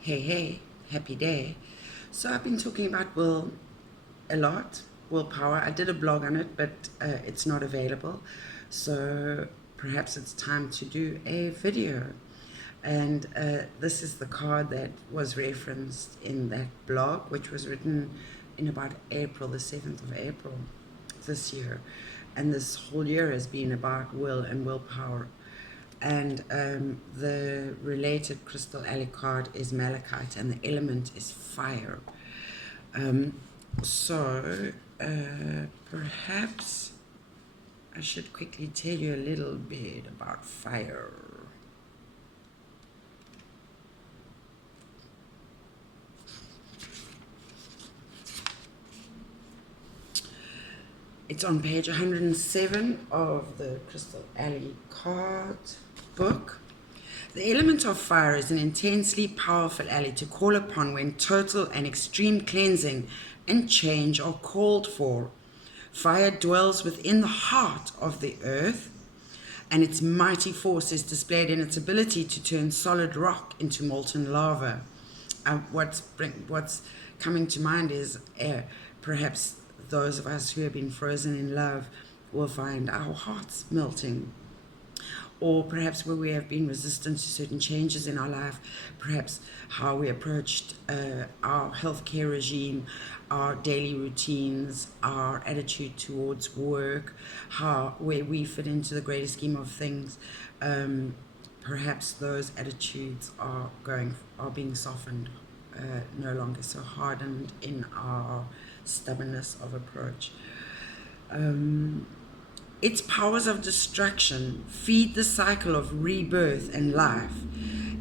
Hey, happy day. So I've been talking about will a lot, willpower. I did a blog on it, but it's not available. So perhaps it's time to do a video. And this is the card that was referenced in that blog, which was written in about April, the 7th of April this year. And this whole year has been about will and willpower. And the related crystal alley card is malachite, and the element is fire. So perhaps I should quickly tell you a little bit about fire. It's on page 107 of the Crystal Alley card book. The element of fire is an intensely powerful ally to call upon when total and extreme cleansing and change are called for. Fire dwells within the heart of the earth, and its mighty force is displayed in its ability to turn solid rock into molten lava. What's coming to mind is perhaps those of us who have been frozen in love will find our hearts melting. Or perhaps where we have been resistant to certain changes in our life, perhaps how we approached our healthcare regime, our daily routines, our attitude towards work, where we fit into the greater scheme of things. Perhaps those attitudes are being softened, no longer so hardened in our stubbornness of approach. Its powers of destruction feed the cycle of rebirth and life,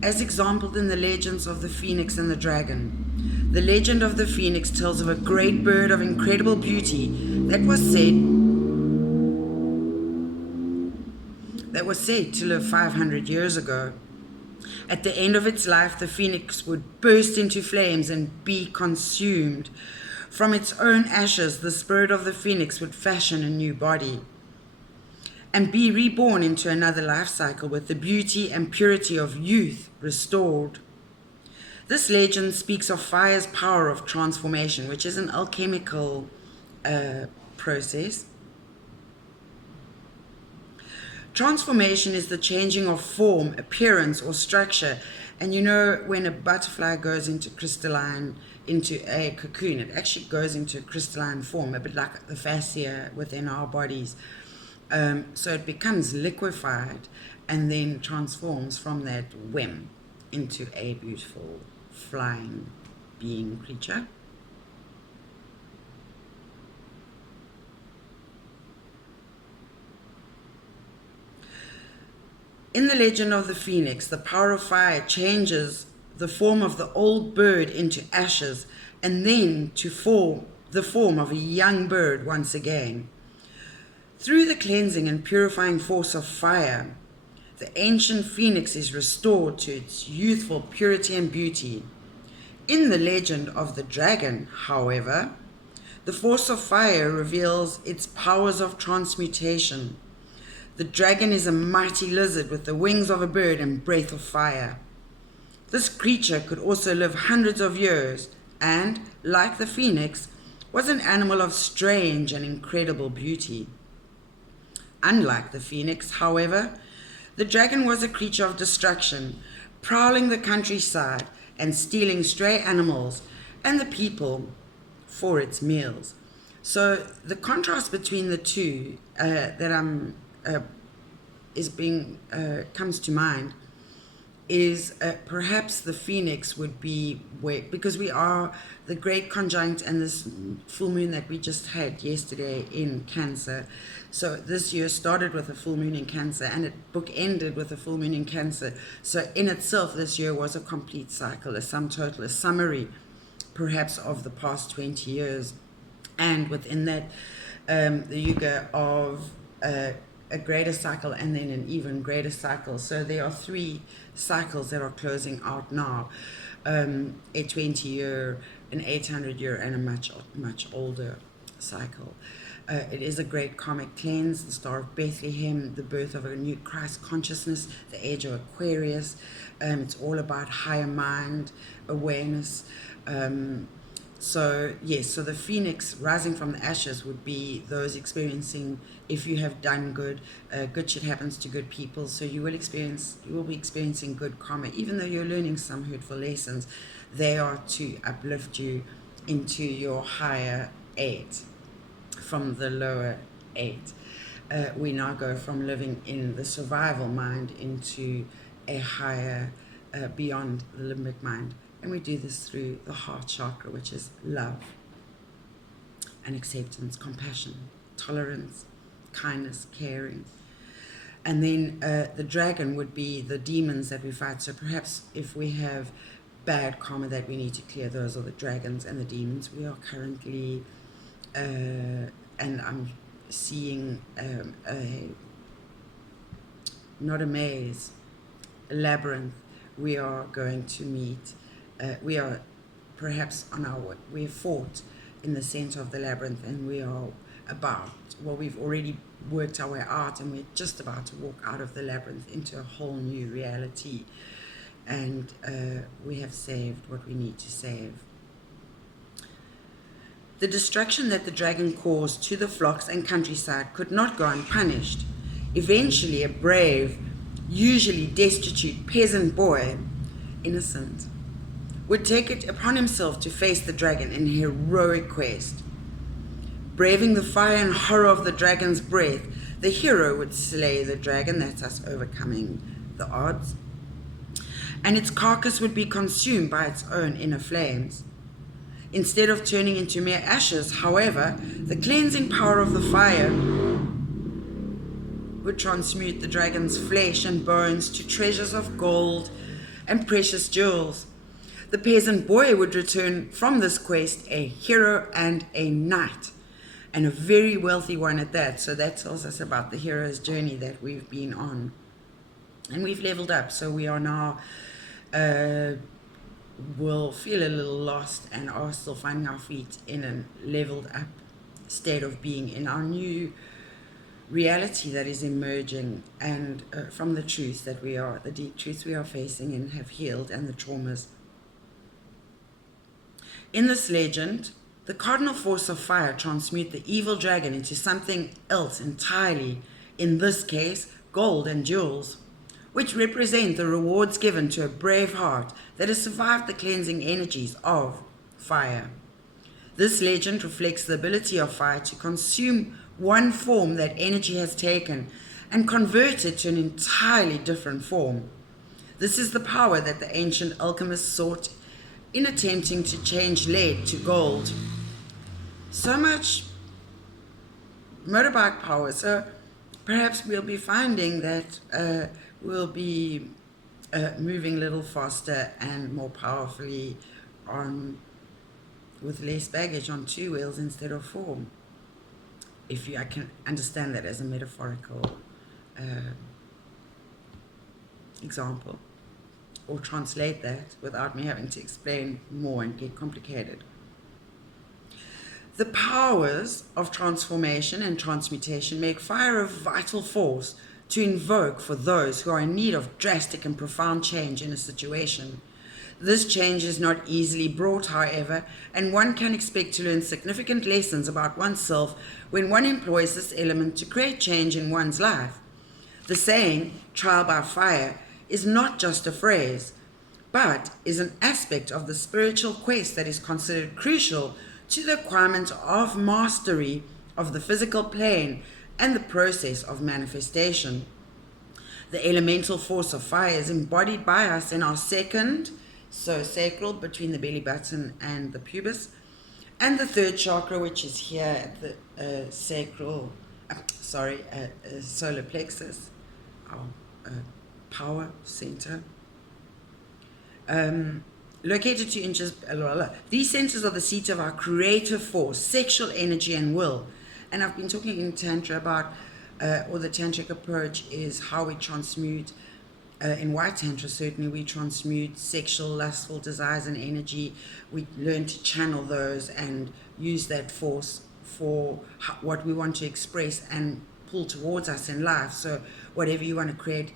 as exampled in the legends of the phoenix and the dragon. The legend of the phoenix tells of a great bird of incredible beauty that was said to live 500 years ago. At the end of its life, the phoenix would burst into flames and be consumed. From its own ashes, the spirit of the phoenix would fashion a new body and be reborn into another life cycle with the beauty and purity of youth restored. This legend speaks of fire's power of transformation, which is an alchemical process. Transformation is the changing of form, appearance, or structure. And you know, when a butterfly goes into a cocoon, it actually goes into a crystalline form, a bit like the fascia within our bodies. So it becomes liquefied and then transforms from that whim into a beautiful flying being creature. In the legend of the phoenix, the power of fire changes the form of the old bird into ashes and then to form the form of a young bird once again. Through the cleansing and purifying force of fire, the ancient phoenix is restored to its youthful purity and beauty. In the legend of the dragon, however, the force of fire reveals its powers of transmutation. The dragon is a mighty lizard with the wings of a bird and breath of fire. This creature could also live hundreds of years and, like the phoenix, was an animal of strange and incredible beauty. Unlike the phoenix, however, the dragon was a creature of destruction, prowling the countryside and stealing stray animals and the people for its meals. So the contrast between the two comes to mind is perhaps the phoenix would be because we are the great conjunct and this full moon that we just had yesterday in Cancer. So this year started with a full moon in Cancer and it bookended with a full moon in Cancer. So in itself, this year was a complete cycle, a sum total, a summary perhaps of the past 20 years. And within that, the yuga of a greater cycle and then an even greater cycle. So there are 3 cycles that are closing out now, a 20-year, an 800-year, and a much older cycle. It is a great karmic cleanse, the Star of Bethlehem, the birth of a new Christ consciousness, the age of Aquarius. It's all about higher mind awareness. So yes, so the phoenix rising from the ashes would be those experiencing, if you have done good, good shit happens to good people. So you will be experiencing good karma, even though you're learning some hurtful lessons. They are to uplift you into your higher 8 from the lower 8. We now go from living in the survival mind into a higher, beyond the limbic mind. And we do this through the heart chakra, which is love and acceptance, compassion, tolerance, kindness, caring. And then the dragon would be the demons that we fight. So perhaps if we have bad karma that we need to clear, those are the dragons and the demons. We are currently, and I'm seeing not a maze, a labyrinth. We are going to meet, we are perhaps on our way. We're fought in the center of the labyrinth, and we are about, well, we've already worked our way out, and we're just about to walk out of the labyrinth into a whole new reality. And we have saved what we need to save. The destruction that the dragon caused to the flocks and countryside could not go unpunished. Eventually, a brave, usually destitute peasant boy, innocent, would take it upon himself to face the dragon in a heroic quest. Braving the fire and horror of the dragon's breath, the hero would slay the dragon, that's us overcoming the odds, and its carcass would be consumed by its own inner flames. Instead of turning into mere ashes, however, the cleansing power of the fire would transmute the dragon's flesh and bones to treasures of gold and precious jewels. The peasant boy would return from this quest a hero and a knight, and a very wealthy one at that. So that tells us about the hero's journey that we've been on. And we've leveled up, so we are now, will feel a little lost and are still finding our feet in a leveled up state of being in our new reality that is emerging, and from the truth that we are, the deep truths we are facing and have healed, and the traumas. In this legend, the cardinal force of fire transmutes the evil dragon into something else entirely, in this case, gold and jewels, which represent the rewards given to a brave heart that has survived the cleansing energies of fire. This legend reflects the ability of fire to consume one form that energy has taken and convert it to an entirely different form. This is the power that the ancient alchemists sought in attempting to change lead to gold. So much motorbike power. So perhaps we'll be finding that we'll be moving a little faster and more powerfully on, with less baggage, on 2 wheels instead of 4. If I can understand that as a metaphorical example, or translate that without me having to explain more and get complicated. The powers of transformation and transmutation make fire a vital force to invoke for those who are in need of drastic and profound change in a situation. This change is not easily brought, however, and one can expect to learn significant lessons about oneself when one employs this element to create change in one's life. The saying, trial by fire, is not just a phrase, but is an aspect of the spiritual quest that is considered crucial to the acquirement of mastery of the physical plane and the process of manifestation. The elemental force of fire is embodied by us in our second, so sacral, between the belly button and the pubis, and the third chakra, which is here at the sacral, solar plexus, our power center. Located 2 inches, these centers are the seat of our creative force, sexual energy, and will. And I've been talking in Tantra about, or the Tantric approach is how we transmute, in White Tantra certainly, we transmute sexual, lustful desires and energy. We learn to channel those and use that force for what we want to express and pull towards us in life. So whatever you want to create,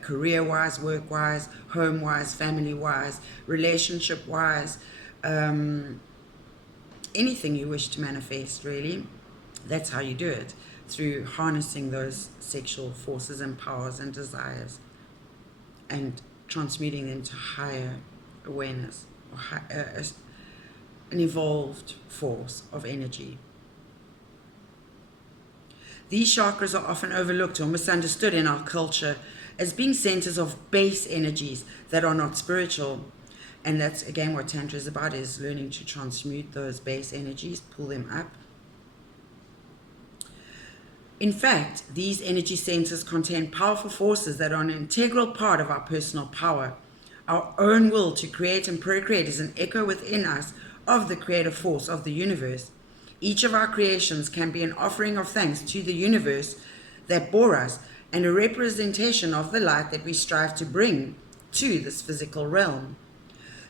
career-wise, work-wise, home-wise, family-wise, relationship-wise, anything you wish to manifest, really, that's how you do it, through harnessing those sexual forces and powers and desires and transmuting them to higher awareness, or an evolved force of energy. These chakras are often overlooked or misunderstood in our culture as being centers of base energies that are not spiritual. And that's, again, what Tantra is about, is learning to transmute those base energies, pull them up. In fact, these energy centers contain powerful forces that are an integral part of our personal power. Our own will to create and procreate is an echo within us of the creative force of the universe. Each of our creations can be an offering of thanks to the universe that bore us, and a representation of the light that we strive to bring to this physical realm.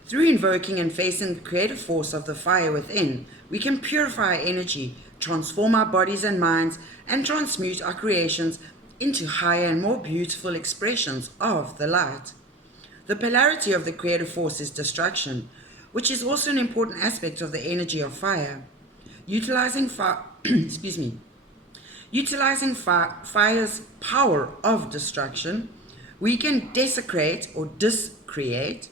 Through invoking and facing the creative force of the fire within, we can purify our energy, transform our bodies and minds, and transmute our creations into higher and more beautiful expressions of the light. The polarity of the creative force is destruction, which is also an important aspect of the energy of fire. Utilizing fire's power of destruction, we can desecrate or discreate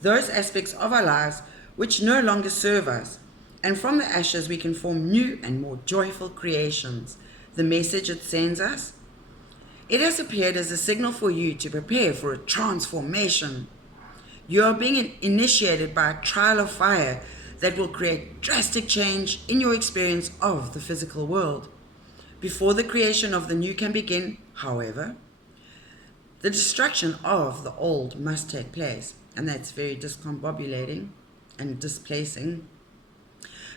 those aspects of our lives which no longer serve us, and from the ashes we can form new and more joyful creations. The message it sends us: it has appeared as a signal for you to prepare for a transformation. You are being initiated by a trial of fire that will create drastic change in your experience of the physical world. Before the creation of the new can begin, however, the destruction of the old must take place, and that's very discombobulating and displacing.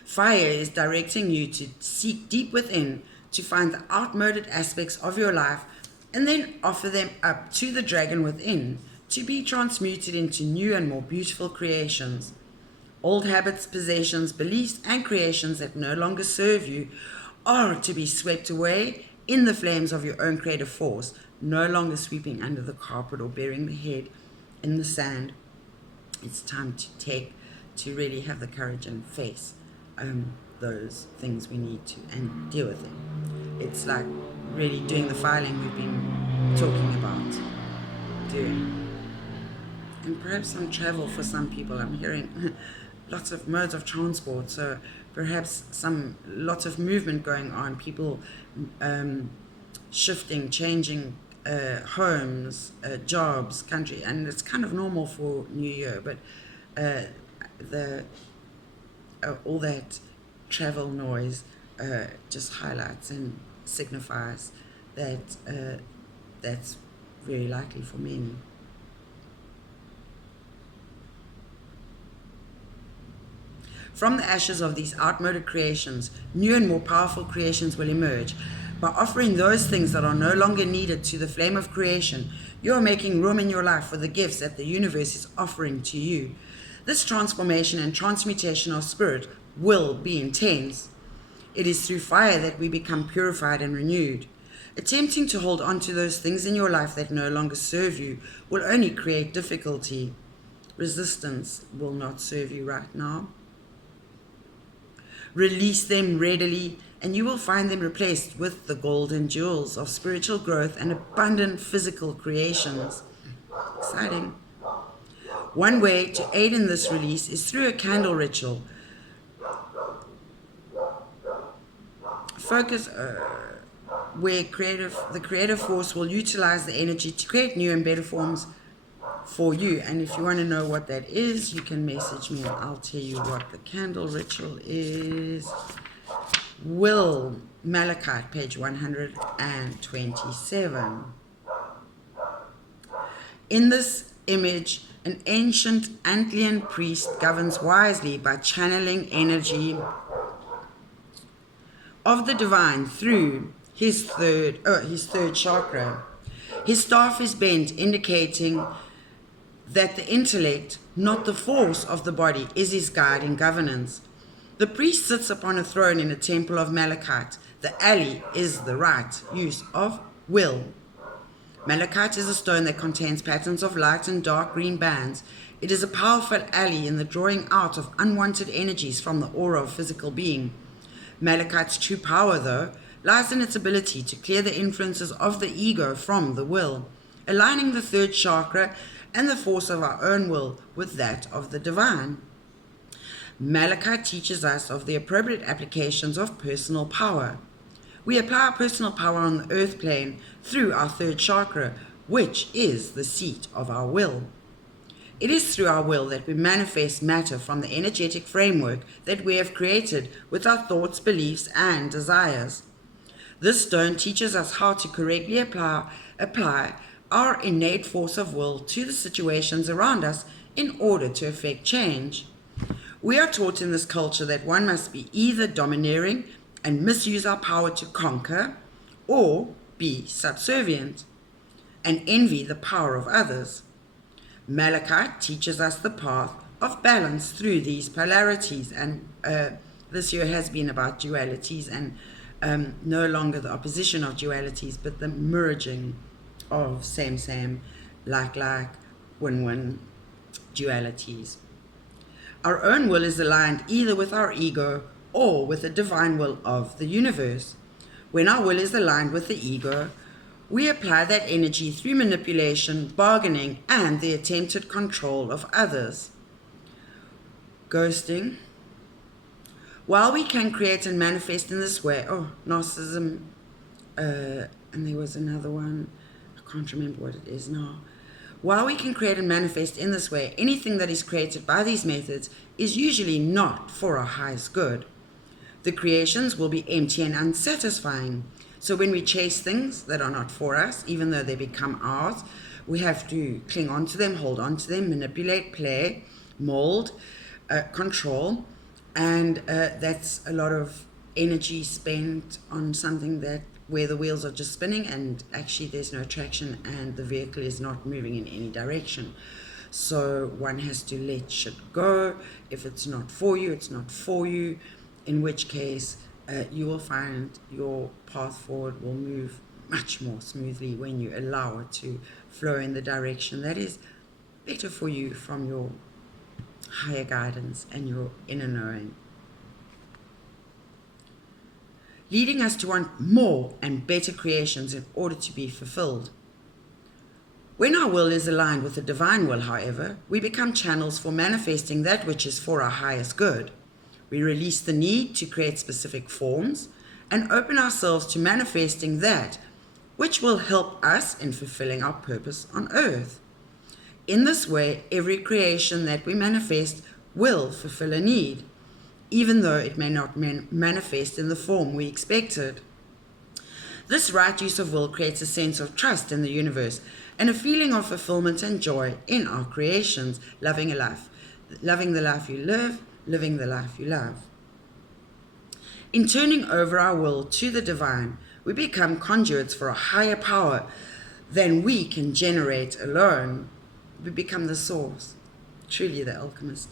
Fire is directing you to seek deep within to find the outmoded aspects of your life and then offer them up to the dragon within to be transmuted into new and more beautiful creations. Old habits, possessions, beliefs, and creations that no longer serve you are to be swept away in the flames of your own creative force, no longer sweeping under the carpet or burying the head in the sand. It's time to really have the courage and face those things we need to, and deal with them. It's like really doing the filing we've been talking about doing. And perhaps some travel for some people. I'm hearing lots of modes of transport, so perhaps lots of movement going on, people shifting, changing homes, jobs, country, and it's kind of normal for New Year, but all that travel noise just highlights and signifies that that's very likely for many. From the ashes of these outmoded creations, new and more powerful creations will emerge. By offering those things that are no longer needed to the flame of creation, you are making room in your life for the gifts that the universe is offering to you. This transformation and transmutation of spirit will be intense. It is through fire that we become purified and renewed. Attempting to hold on to those things in your life that no longer serve you will only create difficulty. Resistance will not serve you right now. Release them readily, and you will find them replaced with the golden jewels of spiritual growth and abundant physical creations. Exciting. One way to aid in this release is through a candle ritual. Focus where the creative force will utilize the energy to create new and better forms for you. And if you want to know what that is, you can message me and I'll tell you what the candle ritual is. Malacite, page 127. In this image, an ancient Antlian priest governs wisely by channeling energy of the divine through his third chakra. His staff is bent, indicating that the intellect, not the force of the body, is his guide and governance. The priest sits upon a throne in a temple of Malacite. The alley is the right use of will. Malachite is a stone that contains patterns of light and dark green bands. It is a powerful ally in the drawing out of unwanted energies from the aura of physical being. Malachite's true power, though, lies in its ability to clear the influences of the ego from the will, aligning the third chakra and the force of our own will with that of the divine. Malachite teaches us of the appropriate applications of personal power. We apply our personal power on the earth plane through our third chakra, which is the seat of our will. It is through our will that we manifest matter from the energetic framework that we have created with our thoughts, beliefs, and desires. This stone teaches us how to correctly apply our innate force of will to the situations around us in order to effect change. We are taught in this culture that one must be either domineering and misuse our power to conquer, or be subservient and envy the power of others. Malachite teaches us the path of balance through these polarities, and this year has been about dualities, and no longer the opposition of dualities, but the merging of same, like, win-win dualities. Our own will is aligned either with our ego or with the divine will of the universe. When our will is aligned with the ego, we apply that energy through manipulation, bargaining, and the attempted control of others. Ghosting. While we can create and manifest in this way, narcissism, and there was another one, I can't remember what it is now. While we can create and manifest in this way, anything that is created by these methods is usually not for our highest good. The creations will be empty and unsatisfying. So when we chase things that are not for us, even though they become ours, we have to cling on to them, hold on to them, manipulate, play, mold, control. And that's a lot of energy spent on something that where the wheels are just spinning and actually there's no traction and the vehicle is not moving in any direction. So one has to let shit go. If it's not for you, it's not for you, in which case you will find your path forward will move much more smoothly when you allow it to flow in the direction that is better for you from your higher guidance and your inner knowing, leading us to want more and better creations in order to be fulfilled. When our will is aligned with the divine will, however, we become channels for manifesting that which is for our highest good. We release the need to create specific forms and open ourselves to manifesting that which will help us in fulfilling our purpose on earth. In this way, every creation that we manifest will fulfill a need, even though it may not manifest in the form we expected. This right use of will creates a sense of trust in the universe and a feeling of fulfillment and joy in our creations, loving the life you live, living the life you love. In turning over our will to the divine, we become conduits for a higher power than we can generate alone. We become the source, truly the alchemist.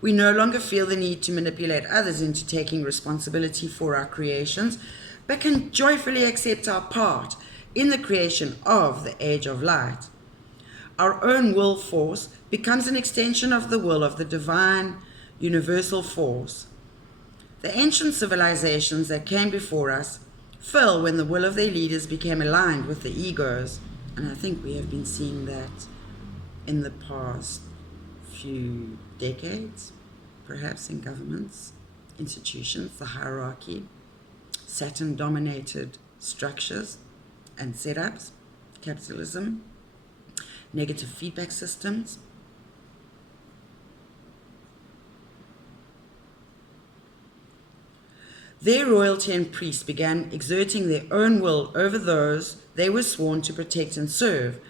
We no longer feel the need to manipulate others into taking responsibility for our creations, but can joyfully accept our part in the creation of the age of light. Our own will force becomes an extension of the will of the divine universal force. The ancient civilizations that came before us fell when the will of their leaders became aligned with the egos, and I think we have been seeing that in the past few decades, perhaps in governments, institutions, the hierarchy, Saturn-dominated structures and setups, capitalism, negative feedback systems. Their royalty and priests began exerting their own will over those they were sworn to protect and serve,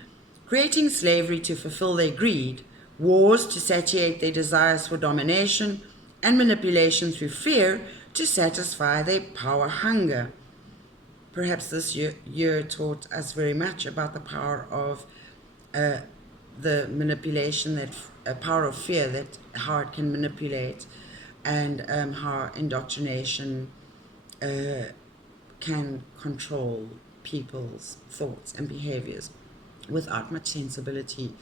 creating slavery to fulfill their greed, wars to satiate their desires for domination, and manipulation through fear to satisfy their power hunger. Perhaps this year taught us very much about the power of the manipulation, that power of fear, that how it can manipulate and how indoctrination can control people's thoughts and behaviors without much sensibility,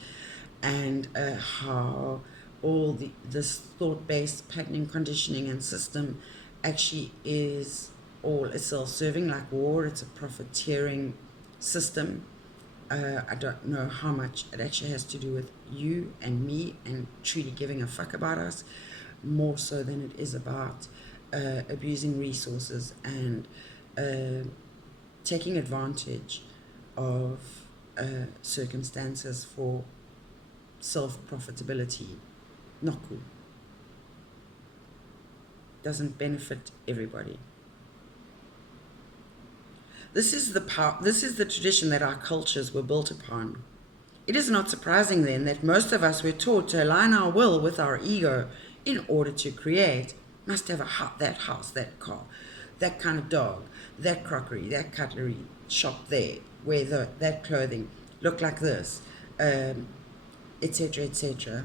and how all this thought-based patterning, conditioning and system actually is all a self-serving, like war. It's a profiteering system. I don't know how much it actually has to do with you and me and truly giving a fuck about us, more so than it is about abusing resources and taking advantage of circumstances for self-profitability. Not cool. Doesn't benefit everybody. This is the tradition that our cultures were built upon. It is not surprising then that most of us were taught to align our will with our ego in order to create. Must have that house, that car, that kind of dog, that crockery, that cutlery, shop there, wear that clothing, look like this, etc., etc.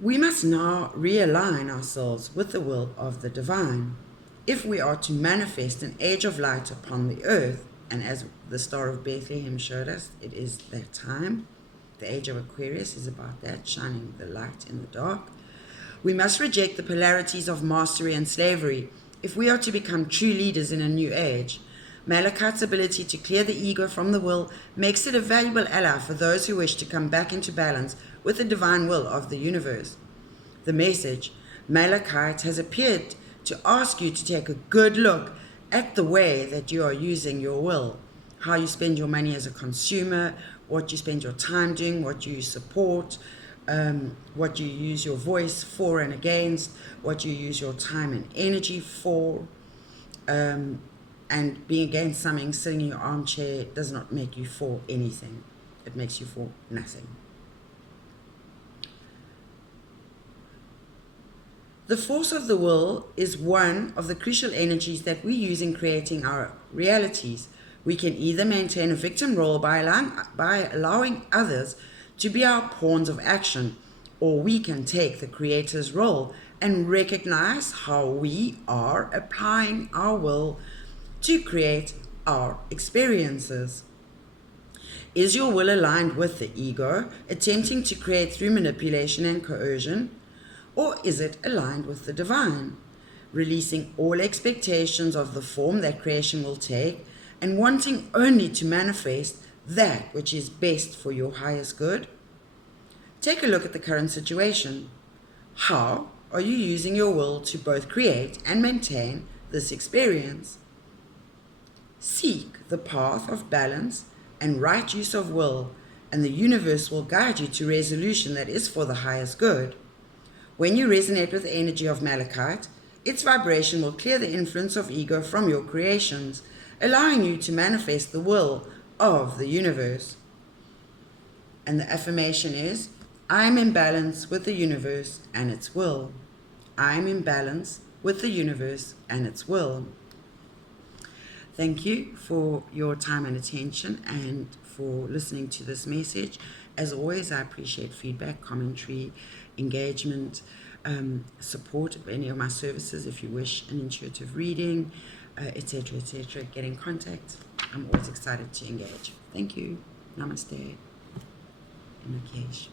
We must now realign ourselves with the will of the divine if we are to manifest an age of light upon the earth. And as the Star of Bethlehem showed us, it is that time. The age of Aquarius is about that, shining the light in the dark. We must reject the polarities of mastery and slavery if we are to become true leaders in a new age. Malachite's ability to clear the ego from the will makes it a valuable ally for those who wish to come back into balance with the divine will of the universe. The message, Malachite, has appeared to ask you to take a good look at the way that you are using your will, how you spend your money as a consumer, what you spend your time doing, what you support, what you use your voice for and against, what you use your time and energy for. And being against something, sitting in your armchair, does not make you for anything. It makes you for nothing. The force of the will is one of the crucial energies that we use in creating our realities. We can either maintain a victim role by allowing others to be our pawns of action, or we can take the creator's role and recognize how we are applying our will to create our experiences. Is your will aligned with the ego, attempting to create through manipulation and coercion? Or is it aligned with the divine, releasing all expectations of the form that creation will take and wanting only to manifest that which is best for your highest good? Take a look at the current situation. How are you using your will to both create and maintain this experience? Seek the path of balance and right use of will, and the universe will guide you to resolution that is for the highest good. When you resonate with the energy of Malachite, its vibration will clear the influence of ego from your creations, allowing you to manifest the will of the universe. And the affirmation is, I am in balance with the universe and its will. I am in balance with the universe and its will. Thank you for your time and attention and for listening to this message. As always, I appreciate feedback, commentary, engagement, support of any of my services. If you wish an intuitive reading, etc., etc., get in contact. I'm always excited to engage. Thank you. Namaste. In Lakesh.